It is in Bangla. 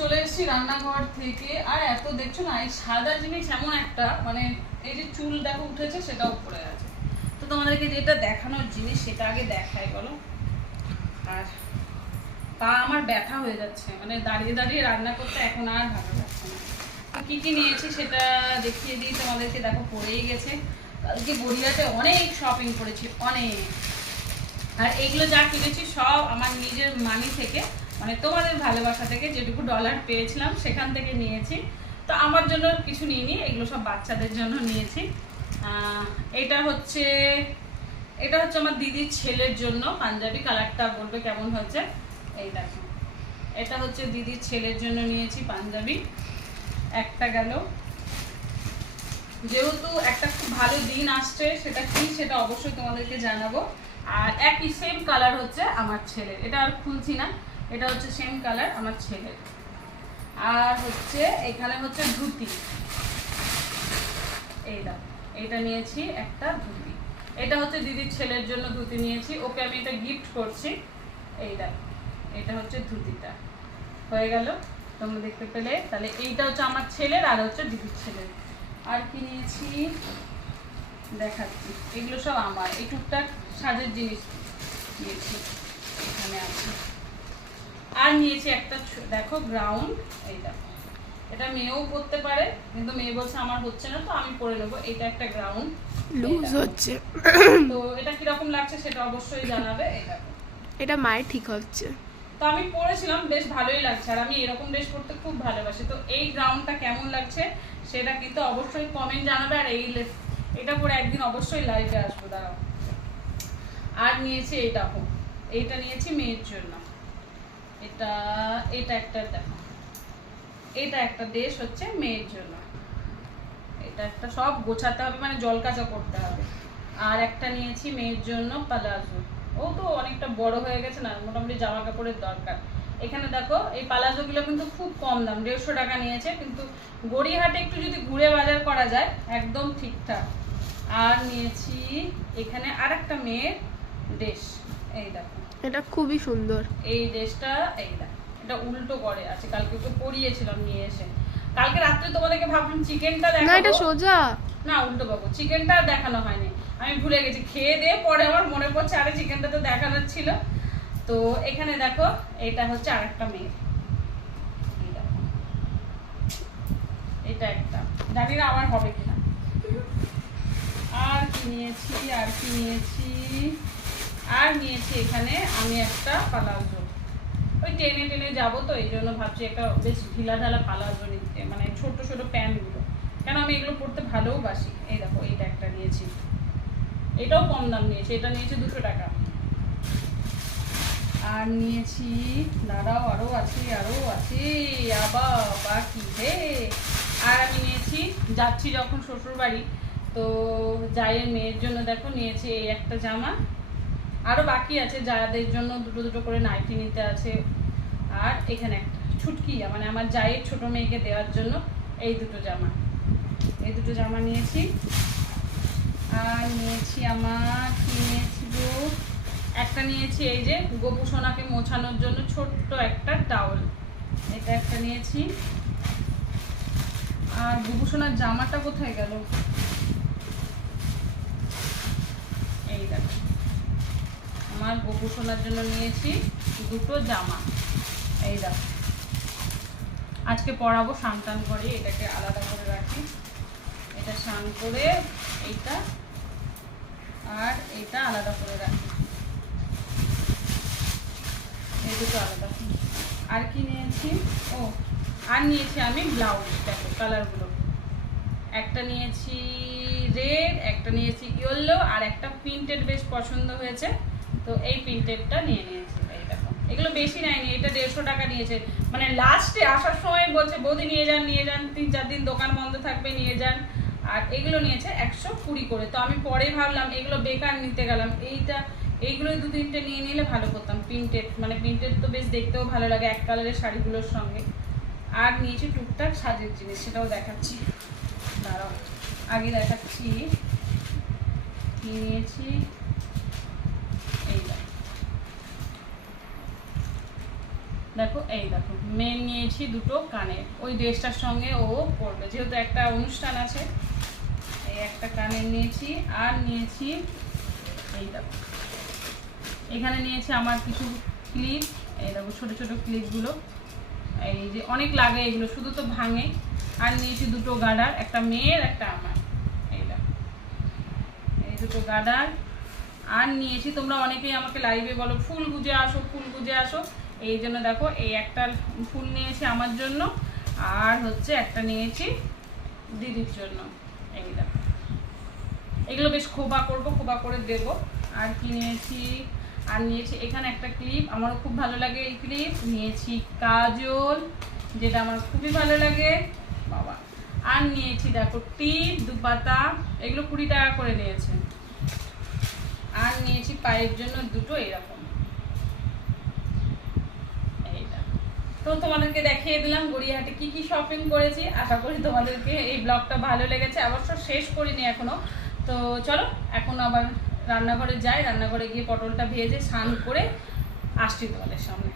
চলে এসেছি রান্নাঘর থেকে। আর এত দেখছ না, এই সাদা জিনিস এমন একটা মানে এই যে চুল দেখো উঠেছে, সেটাও পড়ে আছে। তো তোমাদেরকে যেটা দেখানোর জিনিস, সেটা আগে দেখাই, বলো? আর পা আমার ব্যথা হয়ে যাচ্ছে মানে দাঁড়িয়ে দাঁড়িয়ে রান্না করতে এখন আর ভালো লাগছে না। তো কী কী নিয়েছি সেটা দেখিয়ে দিই তোমাদেরকে, দেখো পড়েই গেছে। কালকে গড়িয়াতে অনেক শপিং করেছি, অনেক। আর এগুলো যা কিনেছি সব আমার নিজের মানি থেকে। মানে তোমাদের ভালোবাসা থেকে যেটুকু ডলার পেয়েছিলাম, সেখান থেকে নিয়েছি। তো আমার জন্য কিছু নিইনি, এগুলো সব বাচ্চাদের জন্য নিয়েছি। এটা হচ্ছে এটা হচ্ছে আমার দিদির ছেলের জন্য, পাঞ্জাবি কালারটা বলবে কেমন হয়েছে? এই দেখো। এটা হচ্ছে দিদির ছেলের জন্য নিয়েছি পাঞ্জাবি। একটা গেল। যেহেতু একটা খুব ভালো দিন আসছে, সেটা কি সেটা অবশ্যই তোমাদেরকে জানাব। আর একই সেম কালার হচ্ছে আমার ছেলের। এটা আর খুলছি না। এটা হচ্ছে সেম কালার আমার ছেলের। আর হচ্ছে এখানে হচ্ছে ধুতি। এই দেখো এটা নিয়েছি একটা ধুতি। এটা হচ্ছে দিদির ছেলের জন্য ধুতি নিয়েছি, ওকে আমি এটা গিফট করছি। এই দেখো এটা হচ্ছে ধুতিটা। হয়ে গেল, তোমরা দেখতে পেলে। তাহলে এইটা হচ্ছে আমার ছেলের আর হচ্ছে দিদির ছেলের। আর কি নিয়েছি? দেখাচ্ছি, এগুলো সব আমার। এই টুকটাক সাজের জিনিস নিয়েছি। এখানে আছে। আর নিয়েছি একটা দেখো গ্রাউন্ড এই দেখো। এটা মেয়েও পরতে পারে কিন্তু মেয়ে বলছে আমার হচ্ছে না তো আমি পরে নেব। এটা একটা গ্রাউন্ড লুজ হচ্ছে। তো এটা কীরকম লাগছে সেটা অবশ্যই জানাবে দেখো। এটা মায়ের ঠিক হচ্ছে। তো আমি পরেছিলাম বেশ ভালোই লাগছে। আর আমি এরকম ড্রেস পরতে খুব ভালোবাসি। তো এই গ্রাউন্ডটা কেমন লাগছে সেটা কিন্তু অবশ্যই কমেন্ট জানাবে আর এই এটা পরে একদিন অবশ্যই লাইভে আসব দাঁড়াও। আর নিয়েছি এই দেখো এইটা নিয়েছি মেয়ের জন্য। এটা এটা একটা এটা একটা দেশ হচ্ছে মেয়ের জন্য। এটা একটা সব গোছাতে হবে মানে জল কাঁচা করতে হবে। আর একটা নিয়েছি মেয়ের জন্য পালাজো। ও তো অনেকটা বড় হয়ে গেছে না, মোটামুটি জামা কাপড়ের দরকার। এখানে দেখো, এই পালাজোগুলো কিন্তু খুব কম দাম, দেড়শো টাকা নিয়েছে, কিন্তু গড়িয়াহাটে একটু যদি ঘুরে বাজার করা যায়, একদম ঠিকঠাক। আর নিয়েছি এখানে আর একটা মেয়ের ড্রেস এই দেখো। এটা খুবই সুন্দর। এই ড্রেসটা এই এটা উল্টো করে আছে। কালকে ওকে পরিয়েছিলাম নিয়ে এসে। কালকে রাত্রে তোমাদেরকে ভাবলাম চিকেনটা না এটা সোজা। না উল্টো পাবো। চিকেনটা দেখানো হয়নি। আমি ভুলে গেছি। খেয়ে দিয়ে পরে আমার মনে পড়ছে আরে চিকেনটা তো দেখানোর ছিল। তো এখানে দেখো এটা হচ্ছে আরেকটা মেয়ে। এটা একটা। জানি না আমার হবে কিনা। আর কি নিয়েছি আর কি নিয়েছি? আর নিয়েছি এখানে আমি একটা পালাজো ওই টেনে টেনে যাব তো, এই জন্য ভাবছি একটা বেশ ঢিলা ঢালা পালাজো নিতে মানে ছোট ছোট প্যান্টগুলো। কেন আমি এগুলো পরতে ভালোবাসি এই দেখো, এইটা একটা নিয়েছি। এটাও কম দাম নিয়েছি, এটা নিয়েছি দুশো টাকা। আর নিয়েছি, দাঁড়াও আরও আছে আরও আছে আবার বাকি হে। আর আমি নিয়েছি, যাচ্ছি যখন শ্বশুর বাড়ি তো জায়ের মেয়ের জন্য দেখো, নিয়েছি এই একটা জামা। আরও বাকি আছে যাদের জন্য দুটো দুটো করে নাইটি নিতে আছে। আর এখানে একটা ছুটকি মানে আমার জায়ের ছোট মেয়েকে দেওয়ার জন্য এই দুটো জামা। এই দুটো জামা নিয়েছি। আর নিয়েছি আমার, কি নিয়েছি একটা নিয়েছি এই যে গোপু সোনাকে মোছানোর জন্য ছোট্ট একটা টাওয়েল। এটা একটা নিয়েছি। আর গোপু সোনার জামাটা কোথায় গেল এই দেখো আমার গোপু সোনার জন্য নিয়েছি দুটো জামা। এই দেখো। আজকে পরাবো স্নান টান করে, এটাকে আলাদা করে রাখি। এটা স্নান করে, এইটা আর এটা আলাদা করে রাখি। এই দুটো আলাদা। আর কি নিয়েছি? ও, আর নিয়েছি আমি ব্লাউজ দেখো, কালারগুলো। একটা নিয়েছি রেড, একটা নিয়েছি ইয়েলো, আর একটা প্রিন্টেড বেশ পছন্দ হয়েছে। তো এই প্রিন্টেডটা নিয়ে নিয়েছি এগুলো বেশি নেয়নি, এটা দেড়শো টাকা নিয়েছে। মানে লাস্টে আসার সময় বলছে, বৌদি নিয়ে যান নিয়ে যান, তিন চার দিন দোকান বন্ধ থাকবে, নিয়ে যান। আর এগুলো নিয়েছে একশো কুড়ি করে। তো আমি পরে ভাবলাম, এগুলো বেকার নিতে গেলাম। এইটা, এইগুলোই দু তিনটে নিয়ে নিলে ভালো করতাম। প্রিন্টেড মানে প্রিন্টেড তো বেশ দেখতেও ভালো লাগে এক কালারের শাড়িগুলোর সঙ্গে। আর নিয়েছি টুকটাক সাজের জিনিস, সেটাও দেখাচ্ছি। দাঁড়াও, আগে দেখাচ্ছি। নিয়েছি এই দেখো। এই দেখো মেন নিয়েছি দুটো কানে ওই ড্রেসটার সঙ্গে ও পরবে। যেহেতু একটা অনুষ্ঠান আছে, এই একটা কানের নিয়েছি, আর নিয়েছি, এই দেখো। এখানে নিয়েছি আমার কিছু ক্লিপ এই দেখো, ছোটো ছোটো ক্লিপগুলো এই যে অনেক লাগে এগুলো, শুধু তো ভাঙে। আর নিয়েছি দুটো গার্ডার একটা মেয়ের, একটা আমার। এই দেখো। এই দুটো গার্ডার আর নিয়েছি, তোমরা অনেকেই আমাকে লাইভে বলো, ফুল গুজে আসো, ফুল গুজে আসো। এই জন্য দেখো, এই একটা ফুল নিয়েছি আমার জন্য, আর হচ্ছে একটা নিয়েছি দিদির জন্য। এই দেখো। এগুলো বেশ খোবা করব খোবা করে দেব। আর কি নিয়েছি? আর নিয়েছি এখানে একটা ক্লিপ, আমারও খুব ভালো লাগে এই ক্লিপ। নিয়েছি কাজল, যেটা আমার খুবই ভালো লাগে। বাবা। আর নিয়েছি দেখো টিপ, দুপাতা, এগুলো কুড়ি টাকা করে নিয়েছে। আর নিয়েছি পায়ের জন্য দুটো এরকম এইটা তো তোমাদেরকে দেখিয়ে দিলাম গড়িয়াহাটে কি কি শপিং করেছি। আশা করি তোমাদেরকে এই ব্লগটা ভালো লেগেছে। অবশ্য শেষ করিনি এখনও। তো চলো, এখন আবার রান্নাঘরে যাই। রান্নাঘরে গিয়ে পটলটা ভেজে স্নান করে আসছি তোমাদের সামনে।